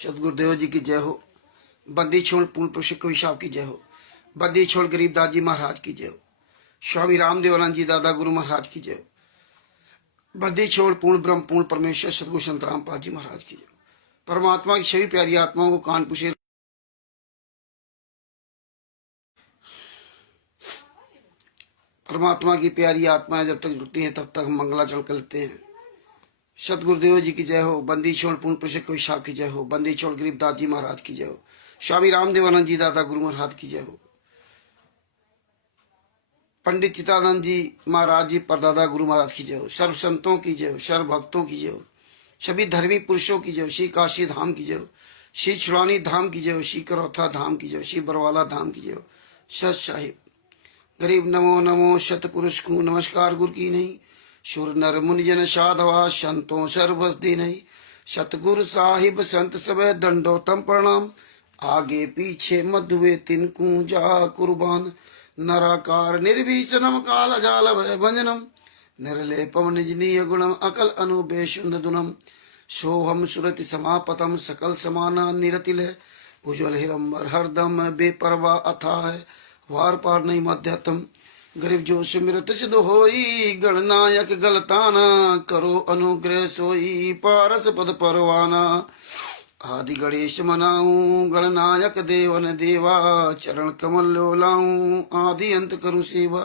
सतगुरुदेव जी की जय हो। बंदी छोड़ पूर्ण पुरुष कवि साहब की जय हो। बंदी छोड़ गरीबदास जी महाराज की जय हो। स्वामी रामदेवानंद जी दादा गुरु महाराज की जय हो। बंदी छोड़ पूर्ण ब्रह्म पूर्ण परमेश्वर सतगुरु संत रामपाल जी महाराज की जय हो। परमात्मा की सभी प्यारी आत्माओं को कानपुर से परमात्मा की प्यारी आत्माएं जब तक जुड़ती हैं तब तक हम मंगलाचरण करते हैं। सतगुरुदेव जी की जय हो। बंदी छोड़ पूर्ण पुरुष कवि साहब की जय हो। बंदी छोड़ गरीबदास जी महाराज की जय हो। स्वामी रामदेवानंद जी दादा गुरु महाराज की जय हो। पंडित चित्तानंद जी महाराज जी परदादा गुरु महाराज की जय हो। सर्व संतों की जय हो। सर्व भक्तों की जय हो। सभी धर्मी पुरुषों की जय हो। श्री काशी धाम की जय हो। श्री छुड़ानी धाम की जय हो। श्री करौथा धाम की जय हो। श्री बरवाला धाम की जय हो। सत साहिब गरीब नमो नमो सतपुरुष को नमस्कार गुरु की नहीं। सुर नर मुनि जन साधवा संतों सर्वस दी नहीं। सतगुरु साहिब संत सब दंडोतम प्रणाम। आगे पीछे मधुए तिनकू जा कुर्बान। नराकार निर्भीषणम काल जाल भय भंजनम। निर्लेपम निजनीय गुणम अकल अनुबेशुन्दुनम। सोहम सुरति समापतम सकल समाना निरतिल है। उज्ज्वल हिरंबर हरदम बेपरवा अथाह है। वार पार नहीं मध्यतम। गरीब जो सुमिरत सिद्ध होई। गणनायक गलताना करो अनुग्रह सोई। पारस पद परवाना आदि गणेश मनाऊं। गणनायक देवन देवा चरण कमल लोलाऊं। आदि अंत करूं सेवा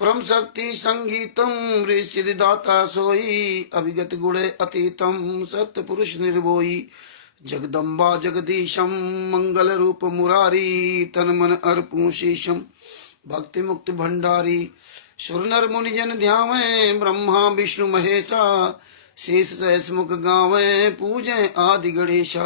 परम शक्ति संगीतम ऋषिदाता सोई। अभिगत गुणे अतीतम सत्य पुरुष निर्भोई। जगदम्बा जगदीशम मंगल रूप मुरारी। तन मन अर्पूं शीशम भक्ति मुक्ति भंडारी। सुर नर मुनि जन ध्यावे ब्रह्मा विष्णु महेशा। शेष सहस मुख गावे पूजे आदि गणेशा।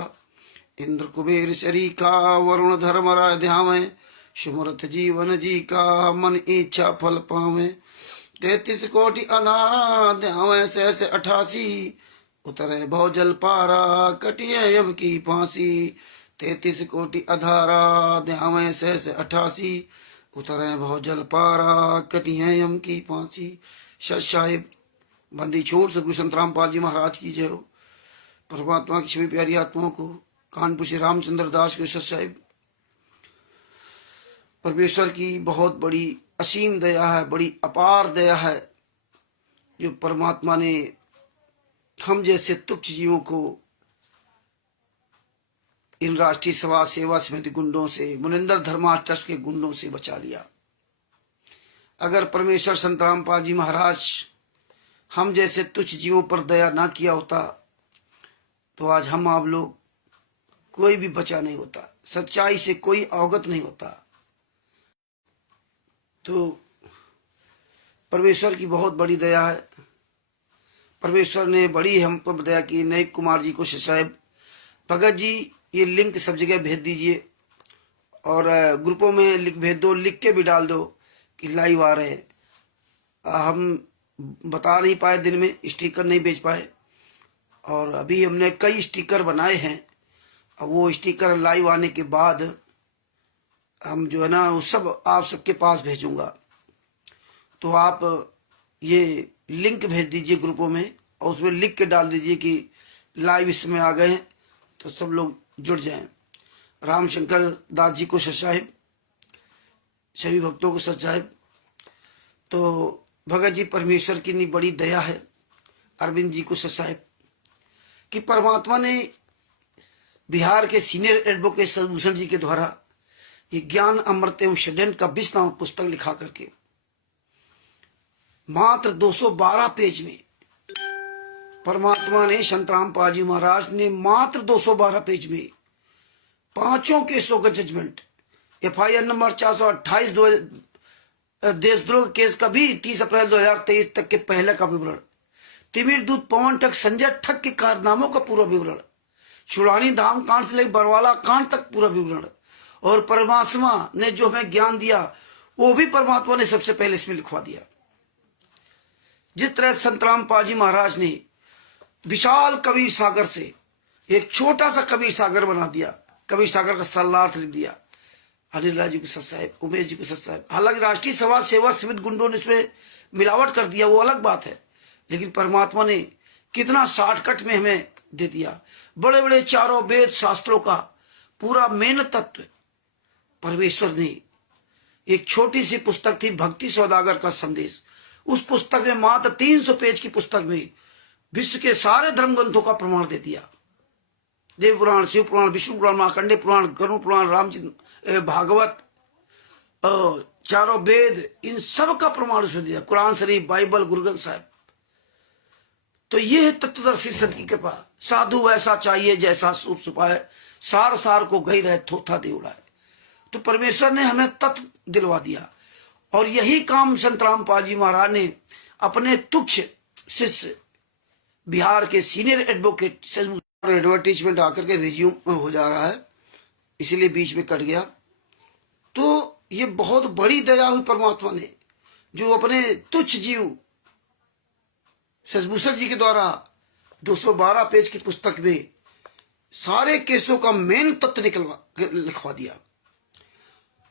इंद्र कुबेर शरीका वरुण धर्मराय ध्यावे। सुमरथ जीवन जी का मन इच्छा फल पावे। 33 कोटि अनारा ध्यावे सहस 88। उतरे भव जल पारा कटिए अब की फांसी। 33 कोटि अधारा ध्यावे सहस 88। उतरे भव जल पारा कटिए यम की फांसी। सत साहिब बंदी छोड़ सतगुरु संत रामपाल जी महाराज की जय हो। परमात्मा की सभी प्यारी आत्माओं को कानपुर से रामचंद्र दास के सत साहिब। परमेश्वर की बहुत बड़ी असीम दया है, बड़ी अपार दया है जो परमात्मा ने हम जैसे तुच्छ जीवों को इन राष्ट्रीय सभा सेवा समिति गुंडों से, मुनिंदर धर्मा ट्रस्ट के गुंडों से बचा लिया। अगर परमेश्वर संत रामपाल जी महाराज हम जैसे तुच्छ जीवों पर दया ना किया होता तो आज हम आप लोग कोई भी बचा नहीं होता। सच्चाई से कोई अवगत नहीं होता। तो परमेश्वर की बहुत बड़ी दया है। परमेश्वर ने बड़ी हम पर दया की। नायक कुमार जी को साहब भगत जी ये लिंक सब जगह भेज दीजिए और ग्रुपों में लिख भेज दो। लिख के भी डाल दो कि लाइव आ रहे हैं। हम बता नहीं पाए, दिन में स्टिकर नहीं बेच पाए और अभी हमने कई स्टिकर बनाए हैं। अब वो स्टिकर लाइव आने के बाद हम जो है ना वो सब आप सबके पास भेजूंगा। तो आप ये लिंक भेज दीजिए ग्रुपों में और उसमें लिख के डाल दीजिए कि लाइव इसमें आ गए हैं तो सब लोग जुड़ जाएं। रामशंकर दास जी को सत साहिब, सभी भक्तों को सत साहिब। तो भगत जी परमेश्वर की इतनी बड़ी दया है। अरविंद जी को सत साहिब कि परमात्मा ने बिहार के सीनियर एडवोकेट सदभूषण जी के द्वारा ये ज्ञान अमृत एवं षड्यंत्र का 20 नाम पुस्तक लिखा करके मात्र 212 पेज में परमात्मा ने संत रामपाल जी महाराज ने मात्र 212 पेज में पांचों केसों का जजमेंट। FIR नंबर 428 देशद्रोह केस का भी 30 अप्रैल 2023 तक के पहले का विवरण। तिमिर दूत पवन ठग संजय ठग के कारनामों का पूरा विवरण। छुड़ानी धाम कांड से लेकर बरवाला कांड तक पूरा विवरण। और परमात्मा ने जो हमें ज्ञान दिया वो भी परमात्मा ने सबसे पहले इसमें लिखवा दिया। जिस तरह संत रामपाल जी महाराज ने विशाल कबीर सागर से एक छोटा सा कबीर सागर बना दिया। कबीर सागर का सरलार्थ लिख दिया। अनिल राज जी को सत साहिब, उमेश जी को सत साहिब। हालांकि राष्ट्रीय सभा सेवा समिति गुंडों ने इसमें मिलावट कर दिया, वो अलग बात है। लेकिन परमात्मा ने कितना शॉर्टकट में हमें दे दिया। बड़े बड़े चारों वेद शास्त्रों का पूरा मेन तत्व परमेश्वर ने, एक छोटी सी पुस्तक थी भक्ति सौदागर का संदेश, उस पुस्तक में मात्र 300 पेज की पुस्तक में विश्व के सारे धर्म ग्रंथों का प्रमाण दे दिया। देव पुराण, शिव पुराण, विष्णु पुराण, मार्कंडेय पुराण, गरुड़ पुराण, रामचंद्र भागवत, चारों वेद, इन सब का प्रमाण उसने दिया। कुरान शरीफ, बाइबल, गुरु ग्रंथ साहिब। तो ये है तत्वदर्शी संत की कृपा। साधु ऐसा चाहिए जैसा सूप सुपाए, सार सार को गई रहे थोथा दे उड़ाए। तो परमेश्वर ने हमें तत्व दिलवा दिया। और यही काम संत रामपाल जी महाराज ने अपने तुच्छ शिष्य बिहार के सीनियर एडवोकेट, एडवर्टीजमेंट आकर के रिज्यूम हो जा रहा है, इसलिए बीच में कट गया। तो ये बहुत बड़ी दया हुई परमात्मा ने, जो अपने तुच्छ जीव शशभूषण जी के द्वारा 212 पेज की पुस्तक में सारे केसों का मेन तत्व लिखवा दिया।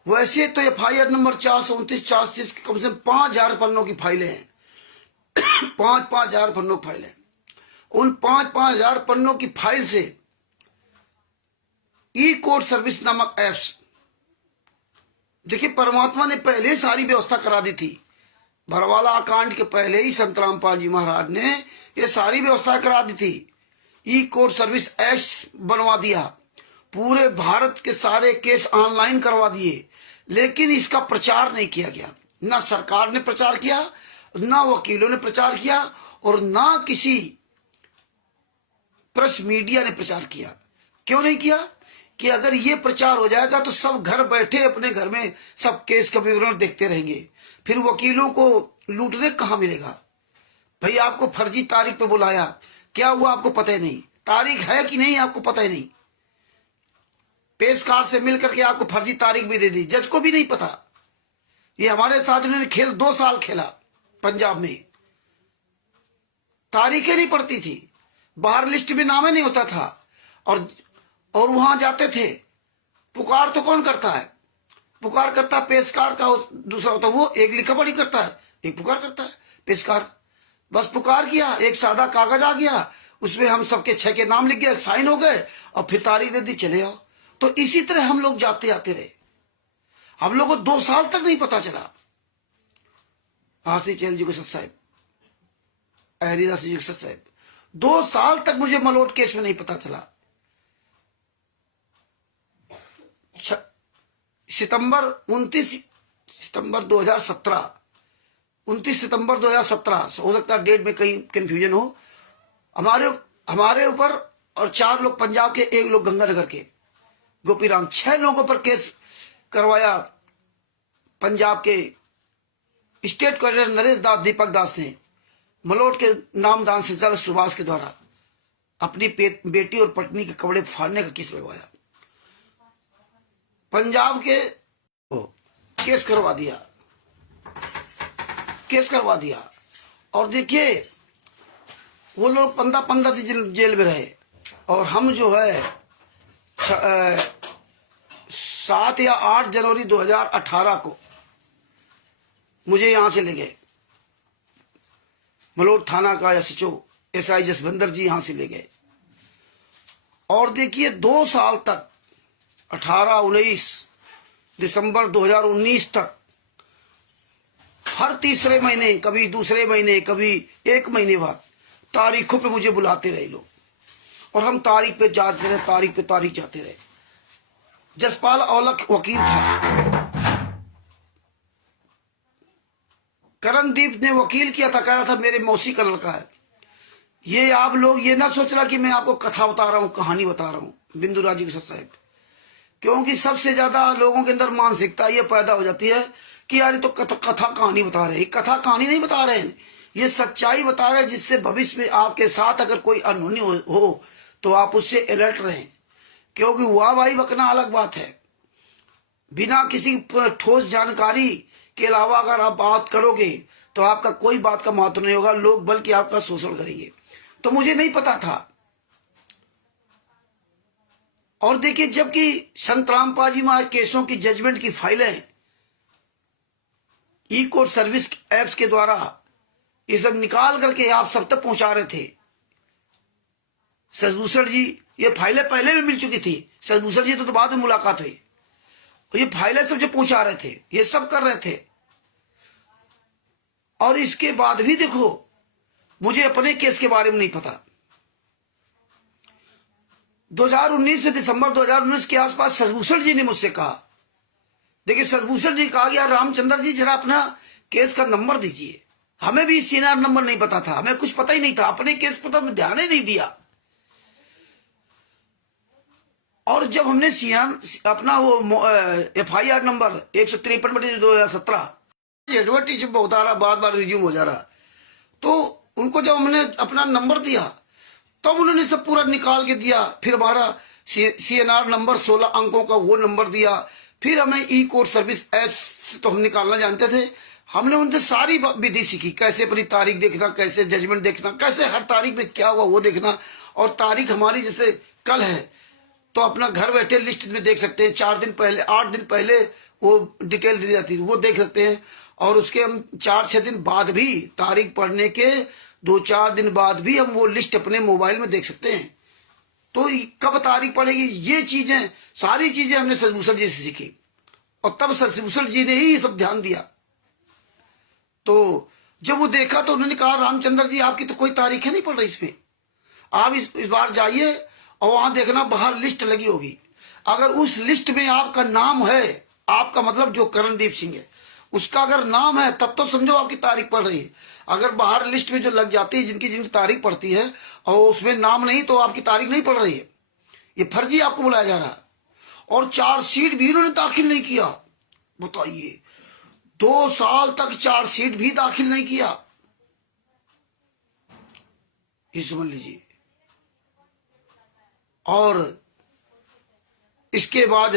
वैसे तो FIR नंबर 429, 430 कम से कम 5000 पन्नों की फाइलें हैं। 5,000 पन्नों की फाइलें। उन 5,000 पन्नों की फाइल से ई कोर्ट सर्विस नामक एप्स, देखिए परमात्मा ने पहले सारी व्यवस्था करा दी थी। भरवाला कांड के पहले ही संत रामपाल जी महाराज ने ये सारी व्यवस्था करा दी थी। ई कोर्ट सर्विस एक्ट बनवा दिया, पूरे भारत के सारे केस ऑनलाइन करवा दिए, लेकिन इसका प्रचार नहीं किया गया। ना सरकार ने प्रचार किया, ना वकीलों ने प्रचार किया, और ना किसी प्रेस मीडिया ने प्रचार किया। क्यों नहीं किया? कि अगर ये प्रचार हो जाएगा तो सब घर बैठे अपने घर में सब केस का विवरण देखते रहेंगे, फिर वकीलों को लूटने कहां मिलेगा। भाई आपको फर्जी तारीख पे बुलाया, क्या हुआ आपको पता ही नहीं, तारीख है कि नहीं आपको पता ही नहीं, पेशकार से मिलकर के आपको फर्जी तारीख भी दे दी, जज को भी नहीं पता। ये हमारे साथ इन्होंने खेल 2 साल खेला पंजाब में, तारीखें नहीं पड़ती थी, बाहर लिस्ट में नाम ही नहीं होता था, और वहां जाते थे। पुकार तो कौन करता है? पुकार करता पेशकार का दूसरा होता, वो एक लिखा पढ़ी करता है, एक पुकार करता है पेशकार। बस पुकार किया, एक सादा कागज आ गया, उसमें हम सबके 6 के नाम लिख गए, साइन हो गए, और फिर तारीख दे दी, चले आओ। तो इसी तरह हम लोग जाते आते रहे। हम लोग को 2 साल तक नहीं पता चला। आरसी चैल जी को सत साहब, हरिदास जी को सत साहब, 2 साल तक मुझे मलोट केस में नहीं पता चला। सितंबर 29 सितंबर 2017, 29 सितंबर 2017, हो सकता है डेट में कहीं कंफ्यूजन हो, हमारे ऊपर और 4 लोग पंजाब के, 1 लोग गंगानगर के, गोपीराम, 6 लोगों पर केस करवाया पंजाब के स्टेट कलेक्टर नरेश दास, दीपक दास ने मलोट के नामदान संचालक सुभाष के द्वारा अपनी बेटी और पत्नी के कपड़े फाड़ने का केस लगवाया। पंजाब के केस करवा दिया। और देखिए वो लोग 15 दिन जेल में रहे, और हम जो है 7 या 8 जनवरी 2018 को मुझे यहां से ले गए, मलोट थाना का SHO SI जसविंदर जी यहां से ले गए। और देखिए 2 साल तक, 18-19 दिसंबर 2019 तक, हर तीसरे महीने, कभी दूसरे महीने, कभी 1 महीने बाद तारीखों पे मुझे बुलाते रहे लोग, और हम तारीख पे जाते रहे, तारीख पे तारीख जाते रहे। जसपाल औलख वकील था, करणदीप ने वकील किया था, कह रहा था मेरे मौसी का लड़का है। ये आप लोग ये ना सोचना कि मैं आपको कथा बता रहा हूं, कहानी बता रहा हूं बिंदुराज जी के सत साहब, क्योंकि सबसे ज्यादा लोगों के अंदर मानसिकता ये पैदा हो जाती है कि यार तो कथा कहानी बता रहे हैं। कथा कहानी नहीं बता रहे हैं, ये सच्चाई बता रहे हैं, जिससे भविष्य में आपके साथ अगर कोई अनहोनी हो तो आप उससे अलर्ट रहें। क्योंकि वाह भाई बकना अलग बात है, बिना किसी ठोस जानकारी के अलावा अगर आप बात करोगे तो आपका कोई बात का महत्व नहीं होगा, लोग बल्कि आपका शोषण करेंगे। तो मुझे नहीं पता था। और देखिए, जबकि संत रामपाल जी महाराज केसों की जजमेंट की फाइलें ई कोर्ट सर्विस एप्स के द्वारा ये सब निकाल करके आप सब तक पहुंचा रहे थे, शशिभूषण जी, ये फाइलें पहले भी मिल चुकी थी। शशिभूषण जी तो बाद में मुलाकात हुई, और ये फाइलें सब जो पहुंचा रहे थे, ये सब कर रहे थे। और इसके बाद भी देखो, मुझे अपने केस के बारे में नहीं पता। 2019 में, दिसंबर 2019 के आसपास शशिभूषण जी ने मुझसे कहा, देखिए शशिभूषण जी कहा गया, रामचंद्र जी जरा अपना केस का नंबर दीजिए। हमें भी सीएनआर नंबर नहीं पता था, हमें कुछ पता ही नहीं था, अपने केस पर तो ध्यान ही नहीं दिया। और जब हमने अपना वो FIR नंबर 153/2017 एडवर्टीज होता रहा, बार बार रिज्यूम हो जा रहा, तो उनको जब हमने अपना नंबर दिया तब उन्होंने सब पूरा निकाल के दिया। फिर हमारा CNR नंबर 16 अंकों का वो नंबर दिया। फिर हमें ई कोर्ट सर्विस एप्स तो हम निकालना जानते थे, हमने उनसे सारी विधि सीखी, कैसे अपनी तारीख देखना, कैसे जजमेंट देखना, कैसे हर तारीख में क्या हुआ वो देखना। और तारीख हमारी जैसे कल है तो अपना घर बैठे लिस्ट में देख सकते हैं, 4 दिन पहले, 8 दिन पहले वो डिटेल दी जाती है, वो देख सकते हैं। और उसके हम 4-6 दिन बाद भी, तारीख पढ़ने के 2-4 दिन बाद भी हम वो लिस्ट अपने मोबाइल में देख सकते हैं। तो कब तारीख पड़ेगी, ये चीजें, सारी चीजें हमने शशिभूषण जी से सीखी, और तब शशिभूषण जी ने ही सब ध्यान दिया। तो जब वो देखा तो उन्होंने कहा, रामचंद्र जी आपकी तो कोई तारीख नहीं पड़ रही इसमें, आप इस बार जाइए और वहां देखना बाहर लिस्ट लगी होगी, अगर उस लिस्ट में आपका नाम है, आपका मतलब जो करणदीप सिंह है उसका अगर नाम है, तब तो समझो आपकी तारीख पड़ रही है। अगर बाहर लिस्ट में जो लग जाती है, जिनकी तारीख पड़ती है और उसमें नाम नहीं, तो आपकी तारीख नहीं पड़ रही है, ये फर्जी आपको बुलाया जा रहा है। और चार्जशीट भी इन्होंने दाखिल नहीं किया। बताइए, 2 साल तक चार्जशीट भी दाखिल नहीं किया, ये समझ लीजिए। और इसके बाद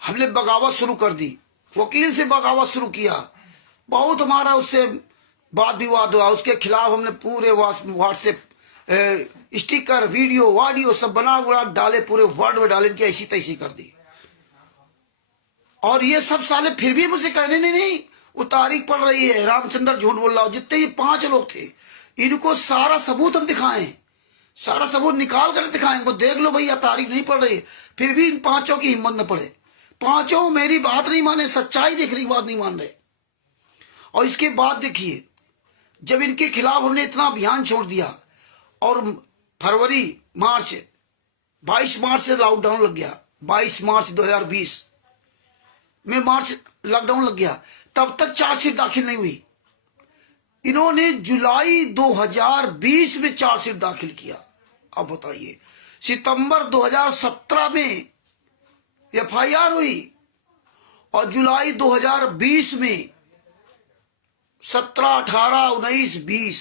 हमने बगावत शुरू कर दी, वकील से बगावत शुरू किया। बहुत हमारा उससे वाद विवाद हुआ, उसके खिलाफ हमने पूरे व्हाट्सएप स्टिकर, वीडियो वाडियो सब बना डाले, पूरे वर्ड में डाले कि ऐसी तैसी कर दी। और ये सब साले फिर भी मुझे कहने नहीं, वो तारीख पड़ रही है, रामचंद्र झूठ बोल रहा हो। जितने ये 5 लोग थे, इनको सारा सबूत हम दिखाएं, सारा सबूत निकाल कर दिखाएं, वो देख लो भैया तारीख नहीं पड़ रही। फिर भी इन 5 की हिम्मत न पड़े, 5 मेरी बात नहीं माने, सच्चाई देखने की बात नहीं मान रहे। और इसके बाद देखिए, जब इनके खिलाफ हमने इतना अभियान छोड़ दिया, और फरवरी, मार्च, 22 मार्च से लॉकडाउन लग गया, 22 मार्च 2020 में मार्च लॉकडाउन लग गया, तब तक चार्जशीट दाखिल नहीं हुई। इन्होंने जुलाई 2020 में चार्जशीट दाखिल किया। अब बताइए, सितंबर 2017 में FIR हुई, और जुलाई 2020 में 17, 18, 19, 20,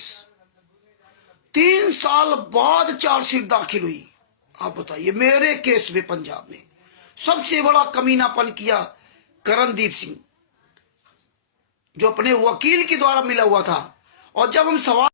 3 साल बाद चार्जशीट दाखिल हुई। आप बताइए, मेरे केस में पंजाब में सबसे बड़ा कमीनापन किया करणदीप सिंह, जो अपने वकील के द्वारा मिला हुआ था। और जब हम सवाल